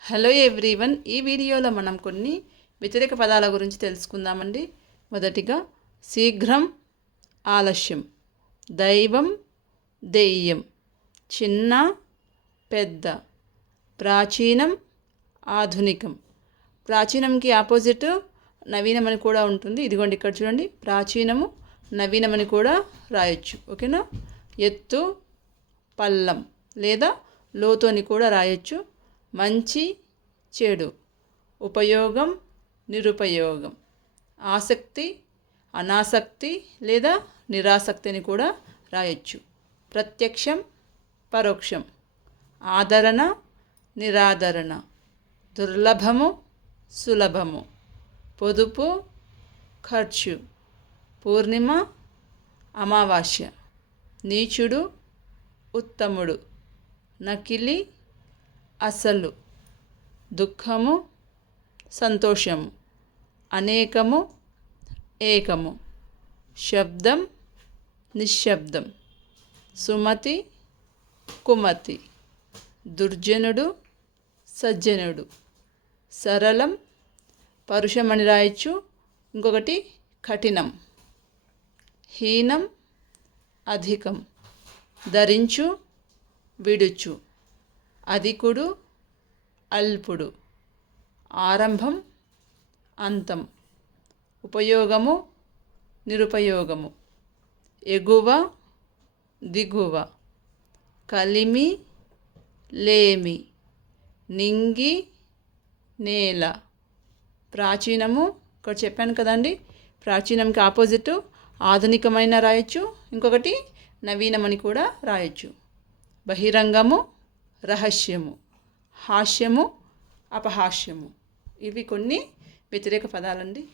Hello everyone, ఈ వీడియోలో మనం కొన్ని వ్యతిరేక పదాల గురించి తెలుసుకుందామండి. మొదటిగా శీఘ్రం, ఆలస్యం. దైవం, దెయ్యం. చిన్న, పెద్ద. ప్రాచీనం, ఆధునికం. ప్రాచీనంకి ఆపోజిట్ నవీనమని కూడా ఉంటుంది. ఇదిగోండి ఇక్కడ చూడండి, ప్రాచీనము నవీనమని కూడా రాయొచ్చు. ఓకేనా. ఎత్తు, పల్లం లేదా లోతు అని కూడా రాయొచ్చు. మంచి, చెడు. ఉపయోగం, నిరుపయోగం. ఆసక్తి, అనాసక్తి లేదా నిరాసక్తి అని కూడా రాయొచ్చు. ప్రత్యక్షం, పరోక్షం. ఆదరణ, నిరాదరణ. దుర్లభము, సులభము. పొదుపు, ఖర్చు. పూర్ణిమ, అమావాస్య. నీచుడు, ఉత్తముడు. నకిలీ, అసలు. దుఃఖము, సంతోషము. అనేకము, ఏకము. శబ్దం, నిశ్శబ్దం. సుమతి, కుమతి. దుర్జనుడు, సజ్జనుడు. సరళం, పరుషం అని రాయొచ్చు. ఇంకొకటి కఠినం. హీనం, అధికం. ధరించు, విడుచు. అధికుడు, అల్పుడు. ఆరంభం, అంతం. ఉపయోగము, నిరుపయోగము. ఎగువ, దిగువ. కలిమి, లేమి. నింగి, నేల. ప్రాచీనము ఇక్కడ చెప్పాను కదండి, ప్రాచీనంకి ఆపోజిట్ ఆధునికమైన రాయొచ్చు. ఇంకొకటి నవీనమని కూడా రాయొచ్చు. బహిరంగము, రహస్యము. హాస్యము, అపహాస్యము. ఇవి కొన్ని వ్యతిరేక పదాలండి.